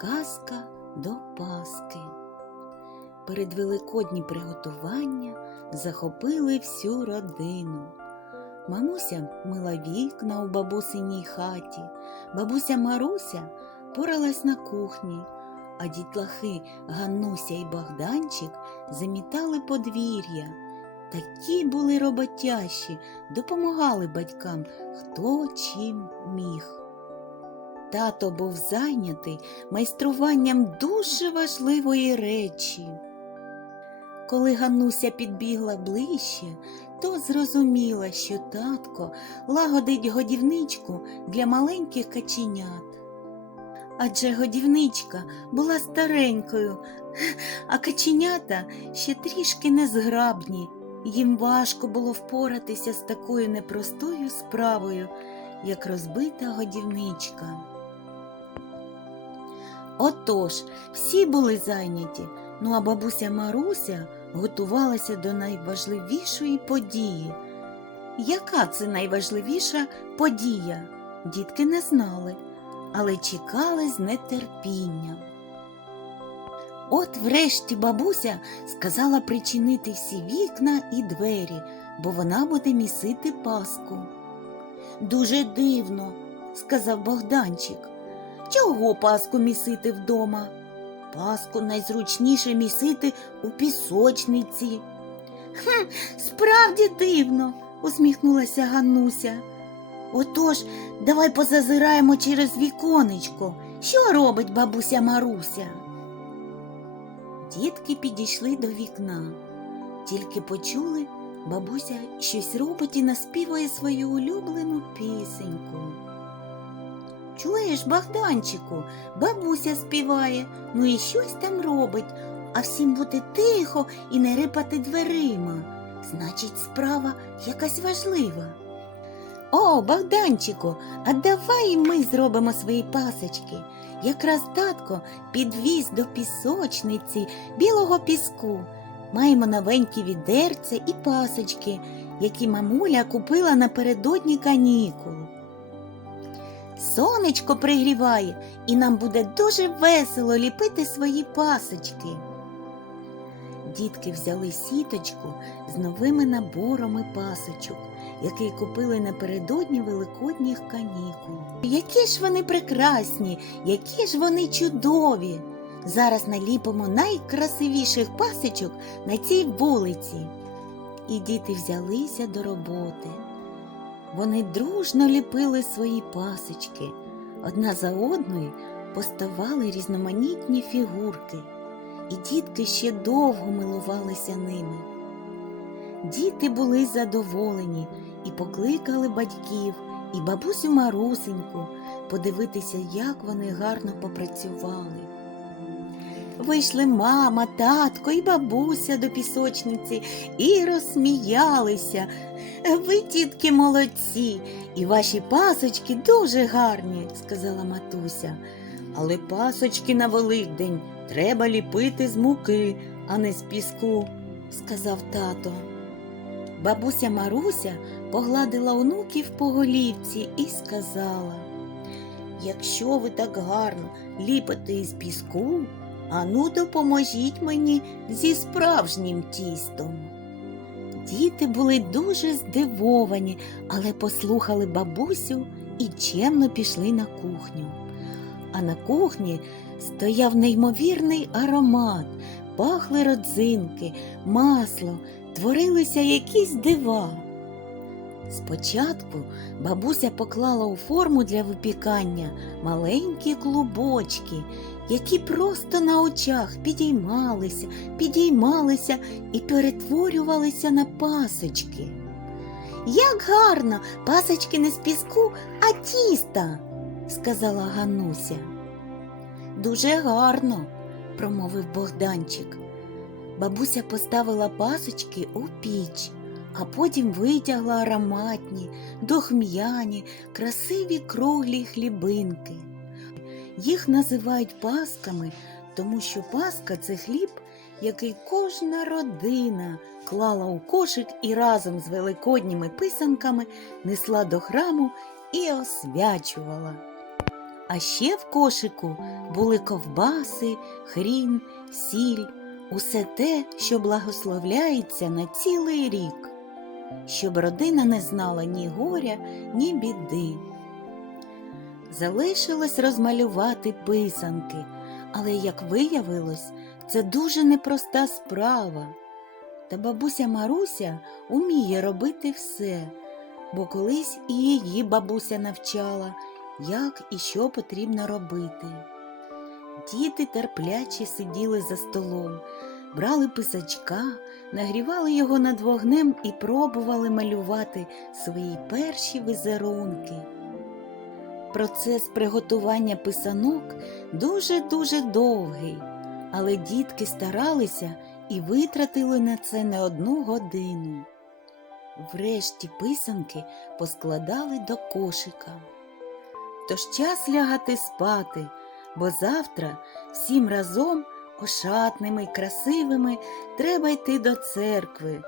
Казка до Паски. Передвеликодні приготування захопили всю родину. Мамуся мила вікна у бабусиній хаті, бабуся Маруся поралась на кухні, а дітлахи Ганнуся і Богданчик замітали подвір'я. Такі були роботящі, допомагали батькам, хто чим міг. Тато був зайнятий майструванням дуже важливої речі. Коли Ганнуся підбігла ближче, то зрозуміла, що татко лагодить годівничку для маленьких каченят. Адже годівничка була старенькою, а каченята ще трішки незграбні. Їм важко було впоратися з такою непростою справою, як розбита годівничка. Отож, всі були зайняті, ну а бабуся Маруся готувалася до найважливішої події. Яка це найважливіша подія? Дітки не знали, але чекали з нетерпінням. От врешті бабуся сказала причинити всі вікна і двері, бо вона буде місити паску. Дуже дивно, сказав Богданчик. Чого паску місити вдома? Паску найзручніше місити у пісочниці. Хм, справді дивно, усміхнулася Ганнуся. Отож, давай позазираємо через віконечко. Що робить бабуся Маруся? Дітки підійшли до вікна. Тільки почули, бабуся щось робить і наспівує свою улюблену пісеньку. Чуєш, Богданчику, бабуся співає, ну і щось там робить, а всім бути тихо і не рипати дверима. Значить, справа якась важлива. О, Богданчику, а давай ми зробимо свої пасочки. Якраз татко підвіз до пісочниці білого піску. Маємо новенькі відерця і пасочки, які мамуля купила напередодні канікул. Сонечко пригріває, і нам буде дуже весело ліпити свої пасочки. Дітки взяли сіточку з новими наборами пасочок, який купили напередодні великодніх канікул. Які ж вони прекрасні, які ж вони чудові! Зараз наліпимо найкрасивіших пасочок на цій вулиці. І діти взялися до роботи. Вони дружно ліпили свої пасочки. Одна за одною поставали різноманітні фігурки, і дітки ще довго милувалися ними. Діти були задоволені і покликали батьків і бабусю Марусеньку подивитися, як вони гарно попрацювали. Вийшли мама, татко і бабуся до пісочниці і розсміялися. Ви, тітки, молодці, і ваші пасочки дуже гарні, сказала матуся. Але пасочки на Великдень треба ліпити з муки, а не з піску, сказав тато. Бабуся Маруся погладила онуків по голівці і сказала Якщо ви так гарно ліпите із піску, ану допоможіть мені зі справжнім тістом. Діти були дуже здивовані, але послухали бабусю і чемно пішли на кухню. А на кухні стояв неймовірний аромат, пахли родзинки, масло, творилися якісь дива. Спочатку бабуся поклала у форму для випікання маленькі клубочки, які просто на очах підіймалися, підіймалися і перетворювалися на пасочки. Як гарно, пасочки не з піску, а тіста, сказала Гануся. Дуже гарно, промовив Богданчик. Бабуся поставила пасочки у піч, а потім витягла ароматні, дохм'яні, красиві круглі хлібинки. Їх називають пасками, тому що паска це хліб, який кожна родина клала у кошик і разом з великодніми писанками несла до храму і освячувала. А ще в кошику були ковбаси, хрін, сіль, усе те, що благословляється на цілий рік, щоб родина не знала ні горя, ні біди. Залишилось розмалювати писанки, але, як виявилось, це дуже непроста справа. Та бабуся Маруся уміє робити все, бо колись і її бабуся навчала, як і що потрібно робити. Діти терпляче сиділи за столом, брали писачка, нагрівали його над вогнем і пробували малювати свої перші візерунки. Процес приготування писанок дуже-дуже довгий, але дітки старалися і витратили на це не одну годину. Врешті писанки поскладали до кошика. Тож час лягати спати, бо завтра всім разом, ошатними й красивими, треба йти до церкви.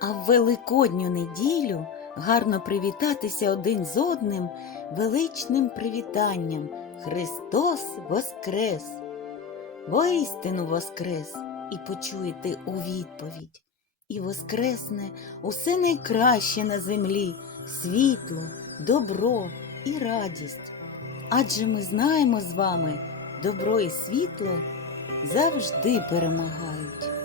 А в великодню неділю гарно привітатися один з одним величним привітанням Христос Воскрес! Воістину Воскрес! І почуєте у відповідь. І воскресне усе найкраще на землі, світло, добро і радість. Адже ми знаємо з вами, добро і світло завжди перемагають.